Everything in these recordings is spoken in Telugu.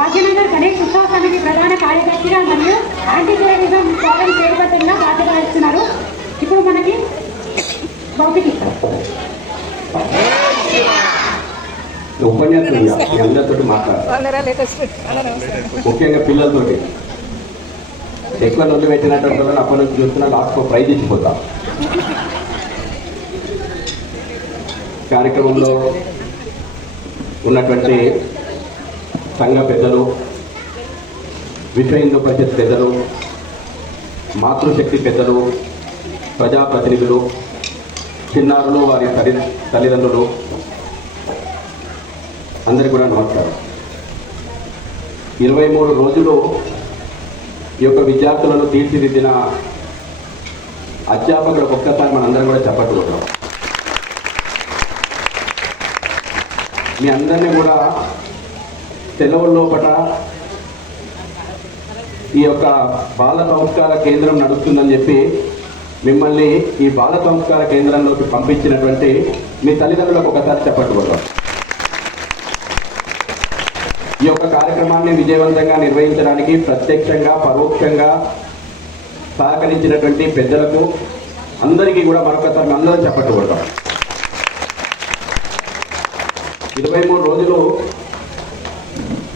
భాగ్యనగర్ గణేష్ ఉత్సవ సమితి ప్రధాన కార్యదర్శిగా మరియు యాంటీ టెర్రరిజం ఫోరం చైర్పర్సన్గా బాధ్యత వహిస్తున్నారు. ఇప్పుడు మనకి భౌతికి ఉపన్యాసం అందరితో మాట్లాడాలి, ముఖ్యంగా పిల్లలతోటి ఎక్కువ నొల్లు పెట్టినట్టు అప్పటి నుంచి చూస్తున్నా లాస్ట్ ప్రైజ్ ఇచ్చిపోతా. కార్యక్రమంలో ఉన్నటువంటి సంఘ పెద్దలు, విశ్వ హిందూ పరిషత్ పెద్దలు, మాతృశక్తి పెద్దలు, ప్రజాప్రతినిధులు, చిన్నారులు, వారి తల్లిదండ్రులు అందరికీ కూడా నమస్కారం. 23 రోజులు ఈ యొక్క విద్యార్థులను తీర్చిదిద్దిన అధ్యాపకులకు ఒక్కసారి మనందరం కూడా చెప్పట్టుకుంటాం. మీ అందరినీ కూడా సెలవుల్లోపట ఈ యొక్క బాల సంస్కార కేంద్రం నడుస్తుందని చెప్పి మిమ్మల్ని ఈ బాల సంస్కార కేంద్రంలోకి పంపించినటువంటి మీ తల్లిదండ్రులకు ఒకసారి చెప్పట్టుకుంటాం. ఈ యొక్క కార్యక్రమాన్ని విజయవంతంగా నిర్వహించడానికి ప్రత్యక్షంగా పరోక్షంగా సహకరించినటువంటి పెద్దలకు అందరికీ కూడా మరొకసారి అందరూ చెప్పట్టుకుంటాం. 23 రోజులు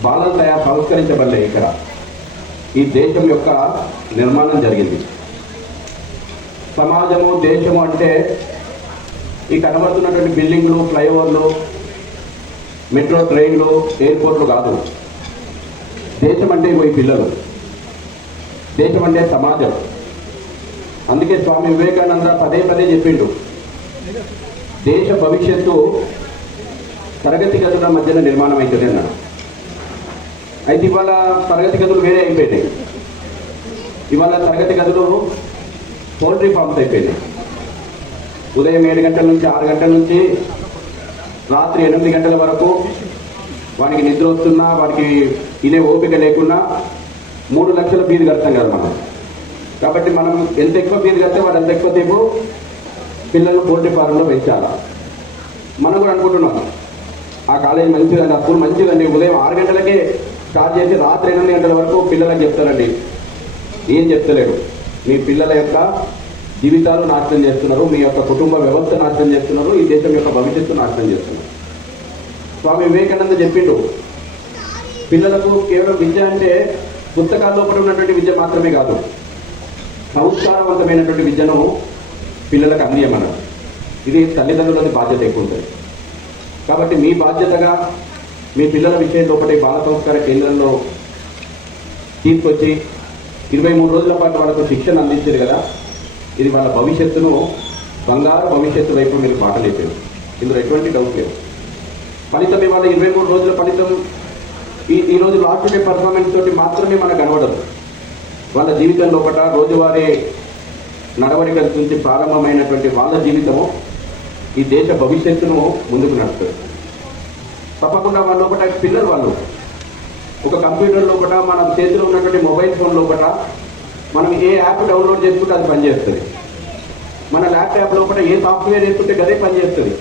బాలలు సంస్కరించబడలే. ఇక్కడ ఈ దేశం యొక్క నిర్మాణం జరిగింది. సమాజము, దేశము అంటే ఈ కనబడుతున్నటువంటి బిల్డింగ్లు, ఫ్లైఓవర్లు, మెట్రో ట్రైన్లు, ఎయిర్పోర్ట్లు కాదు. దేశం అంటే ఈ పిల్లలు, దేశం అంటే సమాజం. అందుకే స్వామి వివేకానంద పదే పదే చెప్పిండు, దేశ భవిష్యత్తు తరగతి గదుల మధ్యన నిర్మాణం అవుతుంది అన్నాడు. అయితే ఇవాళ తరగతి గదులు వేరే అయిపోయినాయి. ఇవాళ తరగతి గదులు పౌల్ట్రీ ఫార్మ్స్ అయిపోయినాయి. ఉదయం 7 గంటల నుంచి 6 గంటల నుంచి రాత్రి 8 గంటల వరకు వాడికి నిద్ర వస్తున్నా, వాడికి ఇదే ఓపిక లేకున్నా 3 లక్షల ఫీజు కడతాం కదా మనం. కాబట్టి మనం ఎంత ఎక్కువ ఫీజు కడితే వాడు అంత ఎక్కువ సేపు పిల్లలు పౌల్ట్రీ ఫారంలో పెంచాలా. మనం కూడా అనుకుంటున్నాం ఆ కాలేజ్ మంచిదండి, ఆ స్కూల్ మంచిదండి, ఉదయం 6 గంటలకే స్టార్ట్ చేసి రాత్రి 8 గంటల వరకు పిల్లలకు చెప్తారండి. ఏం చెప్తలేడు. మీ పిల్లల యొక్క జీవితాలు నాశనం చేస్తున్నారు, మీ యొక్క కుటుంబ వ్యవస్థ నాశనం చేస్తున్నారు, ఈ దేశం యొక్క భవిష్యత్తు నాశనం చేస్తున్నారు. స్వామి వివేకానంద చెప్పిండు, పిల్లలకు కేవలం విద్య అంటే పుస్తకాల్లో ఉన్నటువంటి విద్య మాత్రమే కాదు, సంస్కారవంతమైనటువంటి విద్యను పిల్లలకు అందియమన్నారు. ఇది తల్లిదండ్రులది బాధ్యత ఎక్కువ ఉంటుంది. కాబట్టి మీ బాధ్యతగా మీ పిల్లల విషయంలో ఒకటి బాల సంస్కార కేంద్రంలో తీసుకొచ్చి 23 రోజుల పాటు వాళ్ళకు శిక్షణ అందించారు కదా. ఇది వాళ్ళ భవిష్యత్తును, బంగారు భవిష్యత్తు వైపు మీరు బాటలేపారు. ఇందులో ఎటువంటి డౌట్ లేదు. ఫలితం ఇవాళ 23 రోజుల ఫలితం ఈ రోజు లాస్ట్ డే పర్ఫార్మెన్స్ తోటి మాత్రమే మనకు కనబడదు. వాళ్ళ జీవితం లోపల రోజువారీ నడవడికల నుంచి ప్రారంభమైనటువంటి వాళ్ళ జీవితము ఈ దేశ భవిష్యత్తును ముందుకు నడుస్తుంది. తప్పకుండా వాళ్ళ లోపల పిల్లలు, వాళ్ళు ఒక కంప్యూటర్ లోపల, మన చేతిలో ఉన్నటువంటి మొబైల్ ఫోన్ లోపల మనం ఏ యాప్ డౌన్లోడ్ చేసుకుంటే అది పనిచేస్తుంది. మన ల్యాప్టాప్ లోపల ఏ సాఫ్ట్వేర్ వేసుకుంటే అదే పనిచేస్తుంది.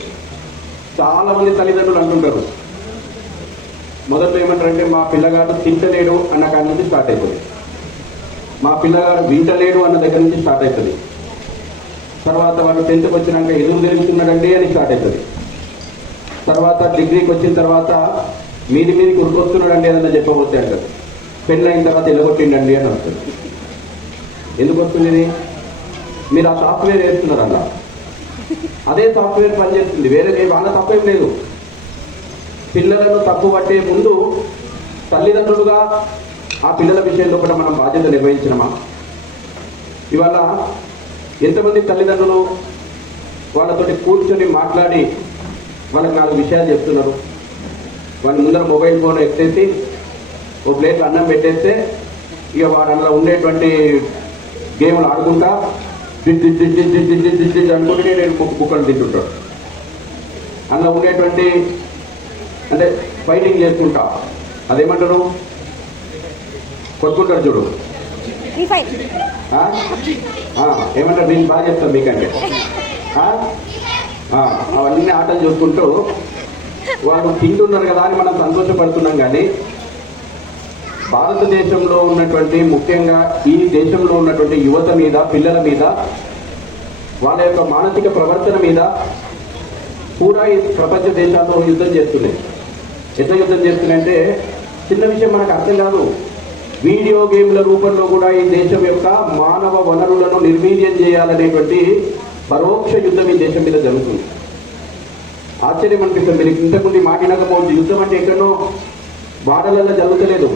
చాలా మంది తల్లిదండ్రులు అంటుంటారు, మొదట్లో ఏమంటారంటే మా పిల్లగాడు తింటలేడు అన్న కాడి నుంచి స్టార్ట్ అవుతుంది, మా పిల్లగాడు వింటలేడు అన్న దగ్గర నుంచి స్టార్ట్ అవుతుంది. తర్వాత వాళ్ళు 10th వచ్చినాక ఎదురు తిరుగుతున్నాడండి అని స్టార్ట్ అవుతుంది. తర్వాత డిగ్రీకి వచ్చిన తర్వాత మీదికి ఉరికొస్తున్నాడండి అని చెప్పబోతే అంటారు. పెళ్ళి అయిన తర్వాత ఎలగొట్టిండండి అని వస్తుంది. ఎందుకు వస్తుంది ఇది? మీరు ఆ సాఫ్ట్వేర్ వేస్తున్నారు అలా, అదే సాఫ్ట్వేర్ పనిచేస్తుంది, వేరే వాళ్ళ తప్పేం లేదు. పిల్లలను తప్పు పట్టే ముందు తల్లిదండ్రులుగా ఆ పిల్లల విషయంలో కూడా మనం బాధ్యత నిర్వహించినమా? ఇవాళ ఎంతమంది తల్లిదండ్రులు వాళ్ళతోటి కూర్చొని మాట్లాడి వాళ్ళకి 4 విషయాలు చెప్తున్నారు. వాళ్ళ ముందర మొబైల్ ఫోన్ ఎత్తేసి ఒక ప్లేట్లో అన్నం పెట్టేస్తే ఇక వాడు అందులో ఉండేటువంటి గేమ్లు ఆడుకుంటా అనుకుంటే నేను బుక్కలు తింటుంటాడు. అందులో ఉండేటువంటి అంటే ఫైటింగ్ చేసుకుంటా, అదేమంటారు, కొట్టుకుంటారు చూడు, ఏమంటారు, నేను బాగా చెప్తాను మీకంటే. అవన్నీ ఆటలు చూసుకుంటూ వాళ్ళు తింటున్నారు కదా అని మనం సంతోషపడుతున్నాం. కానీ భారతదేశంలో ఉన్నటువంటి ముఖ్యంగా ఈ దేశంలో ఉన్నటువంటి యువత మీద, పిల్లల మీద, వాళ్ళ యొక్క మానసిక ప్రవర్తన మీద కూడా ఈ ప్రపంచ దేశాల్లో యుద్ధం చేస్తున్నాయి. ఎట్లా యుద్ధం చేస్తున్నాయంటే చిన్న విషయం మనకు అర్థం కాదు. వీడియో గేమ్ల రూపంలో కూడా ఈ దేశం యొక్క మానవ వనరులను నిర్వీర్యం చేయాలనేటువంటి పరోక్ష యుద్ధం ఈ దేశం మీద జరుగుతుంది. ఆశ్చర్యం అనిపిస్తుంది. మీరు ఇంతకుముందు మాట్లాడకపోవచ్చు. యుద్ధం అంటే ఎక్కడో వాడలలో జరుగుతలేదు.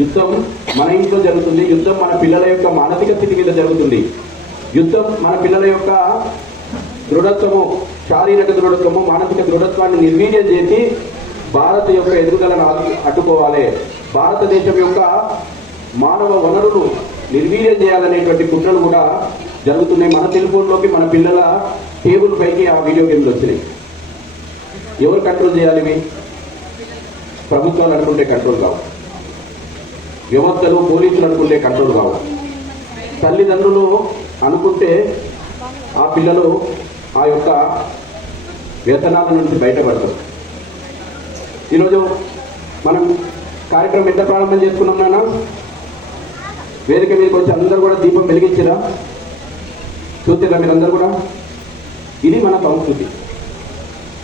యుద్ధం మన ఇంట్లో జరుగుతుంది. యుద్ధం మన పిల్లల యొక్క మానసిక స్థితి మీద జరుగుతుంది. యుద్ధం మన పిల్లల యొక్క దృఢత్వము, శారీరక దృఢత్వము, మానసిక దృఢత్వాన్ని నిర్వీర్యం చేసి భారత్ యొక్క ఎదుగుదలను అడ్డుకోవాలి, భారతదేశం యొక్క మానవ వనరులు నిర్వీర్యం చేయాలనేటువంటి కుట్రలు కూడా జరుగుతున్నాయి. మన టెలిఫోన్లోకి మన పిల్లల టేబుల్ పైకి ఆ వీడియో గేమ్లు వచ్చినాయి. ఎవరు కంట్రోల్ చేయాలి? ఇవి ప్రభుత్వాలు అనుకుంటే కంట్రోల్ కావు, వ్యవస్థలు, పోలీసులు అనుకుంటే కంట్రోల్ కావు, తల్లిదండ్రులు అనుకుంటే ఆ పిల్లలు ఆ యొక్క వ్యసనాల నుంచి బయటపడతారు. ఈరోజు మనం కార్యక్రమం ఎంత ప్రారంభం చేసుకున్నాం నాన్న? వేదిక మీదకి వచ్చి అందరూ కూడా దీపం వెలిగించరా? చూస్తారా మీరందరూ కూడా? ఇది మన సంస్కృతి.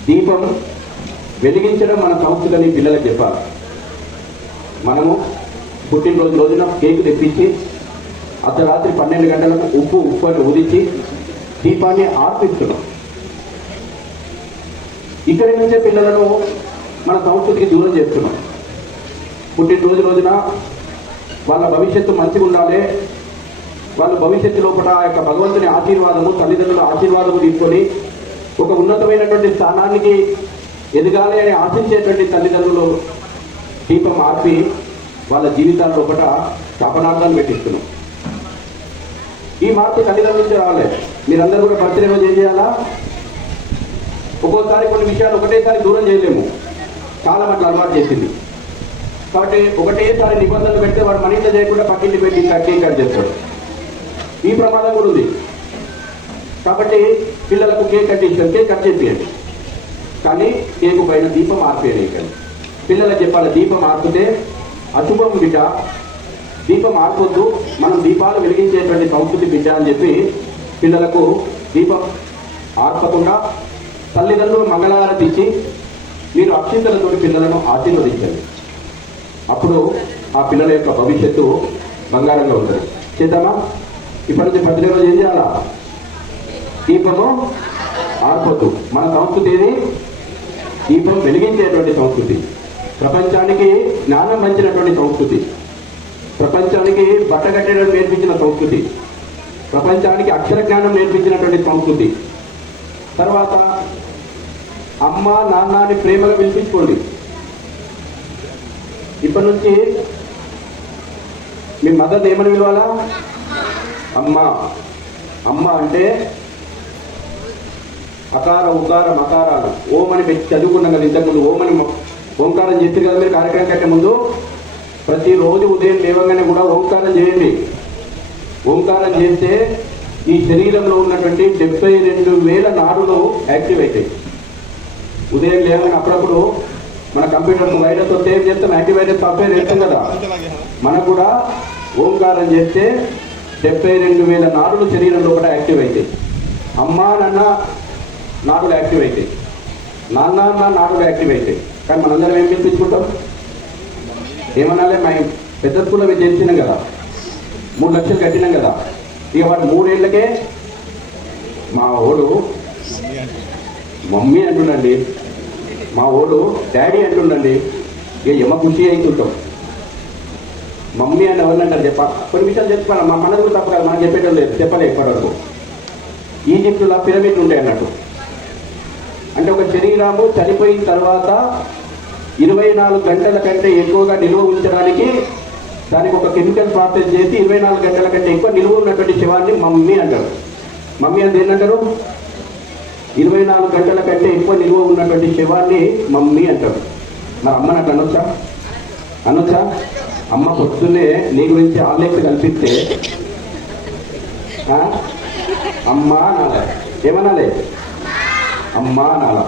దీపం వెలిగించడం మన సంస్కృతి అని పిల్లలకు చెప్పాలి. మనము పుట్టినరోజు రోజున కేక్ తెప్పించి అర్ధరాత్రి 12 గంటలకు ఉప్పు అని ఉదిచి దీపాన్ని ఆర్పిస్తున్నాం. ఇక్కడి నుంచే పిల్లలను మన సంస్కృతికి దూరం చేస్తున్నాం. పుట్టినరోజు రోజున వాళ్ళ భవిష్యత్తు మంచిగా ఉండాలి, వాళ్ళ భవిష్యత్తు లోపల ఆ యొక్క భగవంతుని ఆశీర్వాదము, తల్లిదండ్రుల ఆశీర్వాదము తీసుకొని ఒక ఉన్నతమైనటువంటి స్థానానికి ఎదగాలి అని ఆశించేటువంటి తల్లిదండ్రులు దీపం ఆర్పి వాళ్ళ జీవితాల లోపల శాపనార్థాలు పెట్టిస్తున్నాం. ఈ మార్పు తల్లిదండ్రుల నుంచి రావాలి. మీరందరూ కూడా బర్త్డే రోజు ఏం చేయాలా? ఒక్కోసారి కొన్ని విషయాలు ఒకటేసారి దూరం చేయలేము, కాలం అట్లా అలవాటు చేసింది. కాబట్టి ఒకటేసారి నిబంధనలు పెడితే వాడు మన ఇంట్లో చేయకుండా పక్కింటి పెట్టి కేక్ కట్ చేస్తాడు. ఈ ప్రమాదం కూడా ఉంది. కాబట్టి పిల్లలకు కేక్ కట్ చేపియండి, కానీ కేకు పైన దీపం ఆర్పేయండి. పిల్లలకు చెప్పాలి, దీపం ఆర్పితే అశుభం బిడ్డ, దీపం ఆర్పొద్దు, మనం దీపాలు వెలిగించేటువంటి సంస్కృతి బిడ్డ అని చెప్పి పిల్లలకు దీపం ఆర్పకుండా తల్లిదండ్రులు మంగళహారతి ఇచ్చి మీరు అక్షింతలతో పిల్లలను ఆశీర్వదించండి. అప్పుడు ఆ పిల్లల యొక్క భవిష్యత్తు బంగారంగా ఉంటుంది. చేద్దామా? ఇప్పటి నుంచి 10 రోజు ఏం చేయాలా? దీపము ఆర్పొద్దు. మన సంస్కృతి ఏది? దీపం వెలిగించేటువంటి సంస్కృతి, ప్రపంచానికి జ్ఞానం పంచినటువంటి సంస్కృతి, ప్రపంచానికి బట్టగట్టడం నేర్పించిన సంస్కృతి, ప్రపంచానికి అక్షర జ్ఞానం నేర్పించినటువంటి సంస్కృతి. తర్వాత అమ్మ నాన్న అని ప్రేమగా పిలిపించుకోండి. ఇప్పటి నుంచి మీ మదర్ ఏమని పిలవాలా? అమ్మ. అమ్మ అంటే అకార ఉకార మకారాలు. ఓమని పెట్టి చదువుకున్నాం కదా ఇంతకుముందు. ఓమని ఓంకారం చేస్తారు కదా మీరు కార్యక్రమం కంటే ముందు. ప్రతిరోజు ఉదయం లేవగానే కూడా ఓంకారం చేయండి. ఓంకారం చేస్తే ఈ శరీరంలో ఉన్నటువంటి 72,000 నాడులు యాక్టివ్ అవుతాయి. ఉదయం లేవగానే అప్పుడప్పుడు మన కంప్యూటర్కు వైరస్ వస్తే ఏం చేస్తాం? యాంటీవైరస్ సాఫ్ట్వేర్ వేస్తాం కదా. మనకు కూడా ఓంకారం చేస్తే 72,000 నాడులు శరీరంలో కూడా యాక్టివ్ అవుతాయి. అమ్మా నాన్న నాడులు యాక్టివ్ అవుతాయి, నాన్న నాడులు యాక్టివ్ అవుతాయి. కానీ మనందరం ఏం పిలిపించుకుంటాం? ఏమనాలే? మా పెద్ద స్కూల్లో మేము చేసినాం కదా, 3 లక్షలు కట్టినాం కదా. ఇక వాడు 3 ఏళ్లకే మా ఓడు మమ్మీ అంటుండండి, మా ఓడు డాడీ అంటుండండి. ఇక ఎమ్మ ఖుషి అవుతుంటాం. మమ్మీ అని ఎవరినంటారు చెప్ప? కొన్ని విషయాలు చెప్పాలి. మనది కూడా తప్ప కదా, మనం చెప్పేటం లేదు, చెప్పలే ఇప్పటివరకు. ఈజిప్టులో పిరమిడ్లు ఉంటాయి అన్నట్టు. అంటే ఒక శరీరము చనిపోయిన తర్వాత 24 గంటల కంటే ఎక్కువగా నిల్వ ఉంచడానికి దానికి ఒక కెమికల్ ప్రాసెస్ చేసి 24 గంటల కంటే ఎక్కువ నిల్వ ఉన్నటువంటి శవాన్ని మమ్మీ అంటారు. మమ్మీ అంటే ఏంటంటారు? 24 గంటల కంటే ఎక్కువ నిల్వ ఉన్నటువంటి శవాన్ని మమ్మీ అంటారు. మరి అమ్మని అట్లా అనొచ్చా? అమ్మ పొద్దున్నే నీ గురించి ఆన్లైన్ కల్పిస్తే అమ్మా నాల ఏమనాలి? అమ్మా నాల.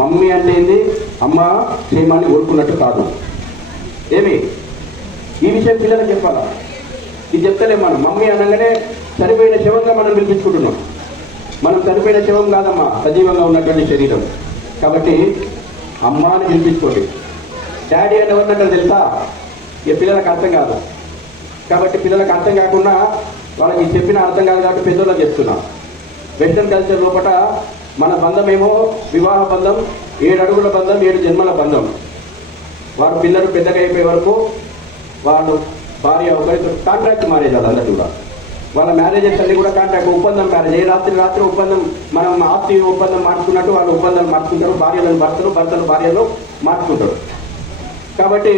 మమ్మీ అంటే ఏంది? అమ్మ క్షేమాన్ని కోరుకున్నట్టు కాదు. ఏమి ఈ విషయం పిల్లలకు చెప్పాలా? ఇది చెప్తలే మనం మమ్మీ అనగానే చనిపోయిన శవంగా మనం పిలిపించుకుంటున్నాం. మనం చనిపోయిన శవం కాదమ్మా, సజీవంగా ఉన్నటువంటి శరీరం. కాబట్టి అమ్మ అని పిలిపించుకోండి. డాడీ అని ఎవరినంటారు తెలుసా? ఈ పిల్లలకు అర్థం కాదు. కాబట్టి పిల్లలకు అర్థం కాకుండా వాళ్ళకి చెప్పిన అర్థం కాదు కాబట్టి పెద్దోళ్ళకి చెప్తున్నా. వెస్టర్న్ కల్చర్ లోపల మన బంధం ఏమో వివాహ బంధం, 7 అడుగుల బంధం, 7 జన్మల బంధం. వాడు పిల్లలు పెద్దగా అయిపోయే వరకు వాళ్ళు భార్య ఒకరితో కాంట్రాక్ట్ మ్యారేజ్, అదంతా కూడా వాళ్ళ మ్యారేజెస్ అన్ని కూడా కాంట్రాక్ట్, ఒప్పందం మ్యారేజ్. ఏ రాత్రి ఒప్పందం, మనం ఆస్తి ఒప్పందం మార్చుకున్నట్టు వాళ్ళు ఒప్పందాలు మార్చుకుంటారు. భార్యలను భర్తలు భార్యలు మార్చుకుంటారు. కాబట్టి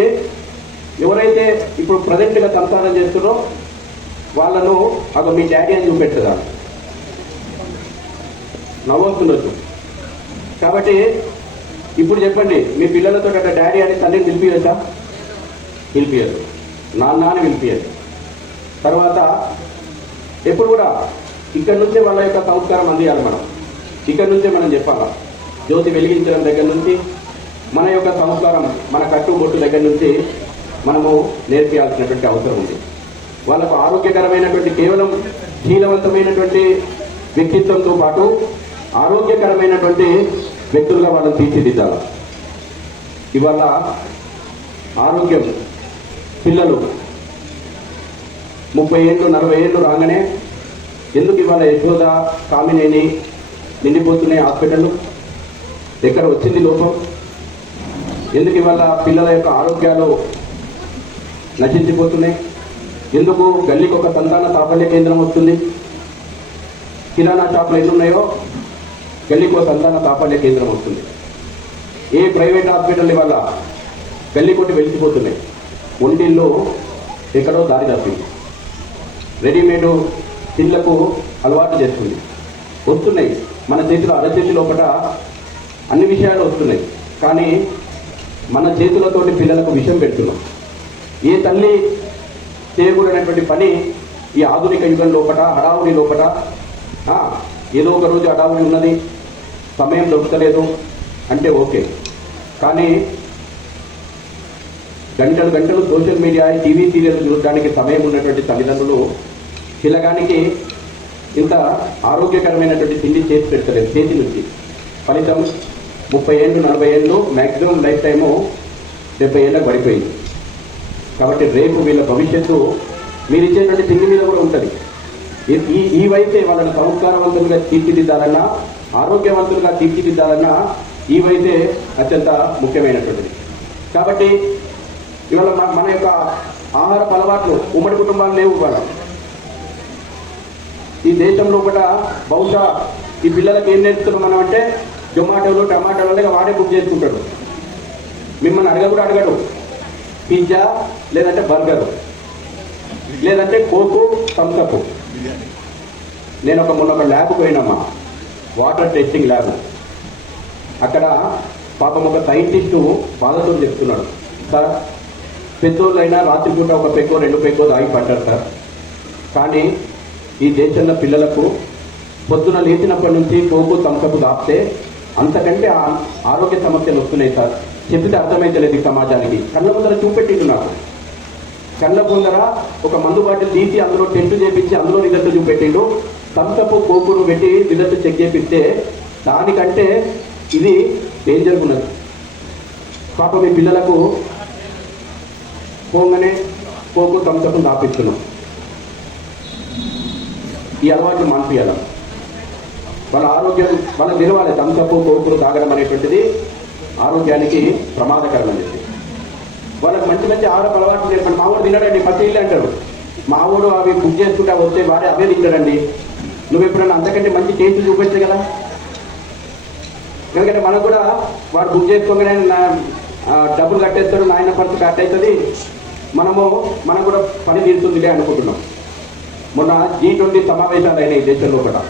ఎవరైతే ఇప్పుడు ప్రజెంట్గా సంసారం చేస్తున్నారో వాళ్ళను అదో మీ డాడీ అని చూపెట్టదా, నవ్వుతుండొచ్చు. కాబట్టి ఇప్పుడు చెప్పండి, మీ పిల్లలతో అట్లా డాడీ అని తల్లిని పిలిపియచ్చా? పిలిపియదు. నాన్న అని పిలిపియదు. తర్వాత ఎప్పుడు కూడా ఇక్కడ నుంచే వాళ్ళ యొక్క సంస్కారం అందియాలి. మనం ఇక్కడ నుంచే మనం చెప్పాలా. జ్యోతి వెలిగించడం దగ్గర నుంచి మన యొక్క సంస్కారం, మన కట్టుబొట్టు దగ్గర నుంచి మనము నేర్పించాల్సినటువంటి అవసరం ఉంది. వాళ్ళకు ఆరోగ్యకరమైనటువంటి, కేవలం శీలవంతమైనటువంటి వ్యక్తిత్వంతో పాటు ఆరోగ్యకరమైనటువంటి వ్యక్తులుగా వాళ్ళని తీర్చిదిద్దాలి. ఇవాళ ఆరోగ్యం, పిల్లలు 30 ఏళ్ళు 40 ఏళ్ళు రాగానే ఎందుకు ఇవాళ యశోద, కామినేని నిండిపోతున్నాయి హాస్పిటల్? ఎక్కడ వచ్చింది లోపం? ఎందుకు ఇవాళ పిల్లల యొక్క ఆరోగ్యాలు నశించిపోతున్నాయి? ఎందుకు గల్లీకి ఒక సంతాన సాఫల్య కేంద్రం వస్తుంది? కిరాణా షాపులు ఎన్ని ఉన్నాయో గల్లీకి ఒక సంతాన సాఫల్య కేంద్రం వస్తుంది. ఏ ప్రైవేట్ హాస్పిటల్ ఇవాళ గల్లీ కొట్టి వెలిసిపోతున్నాయి. ఒంటిల్లో ఎక్కడో దారి తప్పింది. రెడీమేడ్ తిళ్లకు అలవాటు చేస్తుంది. వస్తున్నాయి మన చేతిలో, అరచేతి లోపల అన్ని విషయాలు వస్తున్నాయి. కానీ మన చేతులతోటి పిల్లలకు విషం పెడుతున్నాం. ఏ తల్లి చేయకూడనటువంటి పని ఈ ఆధునిక యుగం లోపల, హడావుడి లోపల, ఏదో ఒక రోజు హడావుడి ఉన్నది, సమయం దొరకలేదు అంటే ఓకే. కానీ గంటలు గంటలు సోషల్ మీడియా, టీవీ సీరియల్ చూడడానికి సమయం ఉన్నటువంటి తల్లిదండ్రులు పిల్లగానికి ఇంత ఆరోగ్యకరమైనటువంటి తిండి చేసి పెడతలేదు చేతి నుంచి. ఫలితం 30 ఏళ్ళు 40 ఏళ్ళు, మ్యాక్సిమం లైఫ్ టైము 70 ఏళ్ళకు పడిపోయింది. కాబట్టి రేపు వీళ్ళ భవిష్యత్తు మీరు ఇచ్చేటువంటి తిండి మీద కూడా ఉంటుంది. ఈ వయసే వాళ్ళని సంస్కారవంతులుగా తీర్చిదిద్దాలన్నా, ఆరోగ్యవంతులుగా తీర్చిదిద్దాలన్నా ఈ వయసే అత్యంత ముఖ్యమైనటువంటిది. కాబట్టి ఇవాళ మన యొక్క ఆహార అలవాట్లు ఉమ్మడి కుటుంబాలు లేవు. ఇవాళ ఈ దేశంలో కూడా బహుశా ఈ పిల్లలకి ఏం నేర్పుతున్నాం మనం అంటే, జొమాటోలు టమాటాలు వాడే బుక్ చేసుకుంటాడు. మిమ్మల్ని అడగడు. పిజ్జా లేదంటే బర్గర్ లేదంటే కోకు, థమ్సప్. నేను మొన్న ఒక ల్యాబ్కి పోయినమ్మా, వాటర్ టెస్టింగ్ ల్యాబ్. అక్కడ పాపం ఒక సైంటిస్టు బాధతో చెప్తున్నాడు, సార్ పెద్దోళ్ళైనా రాత్రిపూట ఒక పెగ్గో 2 పెగ్గో తాగి పడ్డారు సార్. కానీ ఈ దేశంలో పిల్లలకు పొద్దున లేచినప్పటి నుంచి కోకు, థమ్సప్ దాపితే అంతకంటే ఆరోగ్య సమస్యలు వస్తున్నాయి సార్. చెప్తే అర్థమైతలేదు ఈ సమాజానికి. కళ్ళ ముందర చూపెట్టిండు నాకు. కళ్ళ ముందర ఒక మందు బాటిల్ తీసి అందులో టెంట్ చేపించి అందులో రిజల్ట్ చూపెట్టిండు. థమ్సప్, కోకును పెట్టి రిజల్ట్ చెక్ చేపిస్తే దానికంటే ఇది డేంజర్ ఉన్నది. పాప మీ పిల్లలకు పోగానే కోకు, థమ్సప్ దాపిస్తున్నాం. ఈ అలవాట్లు మానిపియాల. వాళ్ళ ఆరోగ్యం వాళ్ళకి తెలవాలి. థమ్సప్, కోకులు తాగడం అనేటువంటిది ఆరోగ్యానికి ప్రమాదకరం అని చెప్పి వాళ్ళకి మంచి మంచి ఆహార అలవాట్లు నేర్పండి. మా ఊరు తినడండి, పచ్చి ఇల్లు అంటారు. మా ఊరు అవి బుక్ చేసుకుంటా వస్తే వాడే అవే తింటాడండి. నువ్వు ఎప్పుడన్నా అంతకంటే మంచి టేస్ట్ చూపించే కదా. ఎందుకంటే మనకు కూడా వాడు బుక్ చేసుకోగానే డబ్బులు కట్టేస్తాడు, నాయన ఖర్చు కట్ అవుతుంది, మనం కూడా పని తీరుతుందిలే అనుకుంటున్నాం. మొన్న G20 సమావేశాలు అయినాయి ఈ దేశంలో కూడా.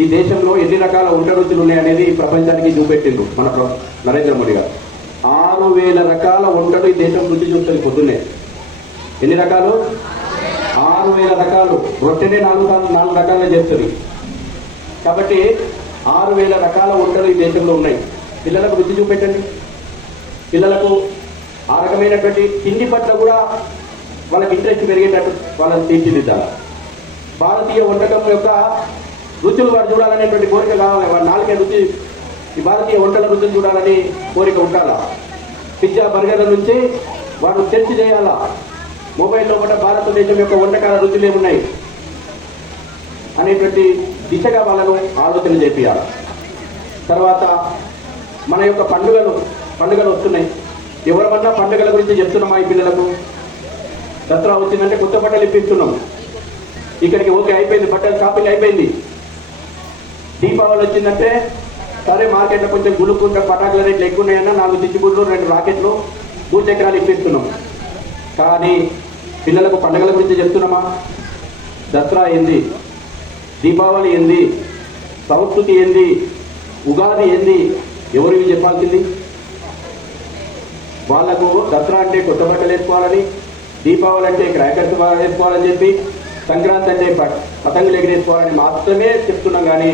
ఈ దేశంలో ఎన్ని రకాల వంట రుచులు ఉన్నాయనేది ప్రపంచానికి చూపెట్టిండ్రు మన నరేంద్ర మోడీ గారు. 6000 రకాల వంటలు ఈ దేశం రుచి చూస్తుంది పొద్దున్నే. ఎన్ని రకాలు? 6000 రకాలు. రొట్టెనే 4 రకాలుగా చేస్తుంది. కాబట్టి 6000 రకాల వంటలు ఈ దేశంలో ఉన్నాయి. పిల్లలకు రుచి చూపెట్టండి. పిల్లలకు ఆ రకమైనటువంటి తిండి పట్ల కూడా వాళ్ళకి ఇంట్రెస్ట్ పెరిగేటట్టు వాళ్ళని తీర్చిదిద్దాలి. భారతీయ వంటకం యొక్క రుచులు వాడు చూడాలనేటువంటి కోరిక కావాలి. వాడి నాలుగే రుచి, ఈ భారతీయ వంటల రుచులు చూడాలని కోరిక ఉండాలా. పిజ్జా బర్గర్ల నుంచి వాడు సెర్చ్ చేయాలా. మొబైల్లో కూడా భారతదేశం యొక్క వంటకాల రుచులు ఏమున్నాయి అనేటువంటి దిశగా వాళ్ళను ఆలోచన చేపియాలి. తర్వాత మన యొక్క పండుగలు వస్తున్నాయి. ఎవరమన్నా పండుగల గురించి చెప్తున్నామా ఈ పిల్లలకు? దసరా వచ్చిందంటే కొత్త బట్టలు ఇప్పిస్తున్నాం. ఇక్కడికి ఓకే అయిపోయింది, బట్టలు షాపింగ్ అయిపోయింది. దీపావళి వచ్చిందంటే సరే మార్కెట్లో కొంచెం గుడుకుంటే పటాకుల రేట్లు ఎక్కువ ఉన్నాయన్నా 4 చిచ్చుగుళ్ళు 2 రాకెట్లు 3 చక్రాలు ఇప్పిస్తున్నాం. కానీ పిల్లలకు పండుగల గురించి చెప్తున్నామా? దసరా ఏంది, దీపావళి ఏంది, సంస్కృతి ఏంది, ఉగాది ఏంది, ఎవరు ఇవి చెప్పాల్సింది? వాళ్లకు దసరా అంటే కొత్త బట్టలు వేసుకోవాలని, దీపావళి అంటే క్రాకర్స్ వేసుకోవాలని చెప్పి, సంక్రాంతి అంటే పతంగులు ఎగిరేసుకోవాలని మాత్రమే చెప్తున్నాం. కానీ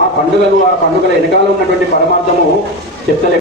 ఆ పండుగల వెనకాల ఉన్నటువంటి పరమార్థము చెప్తలే.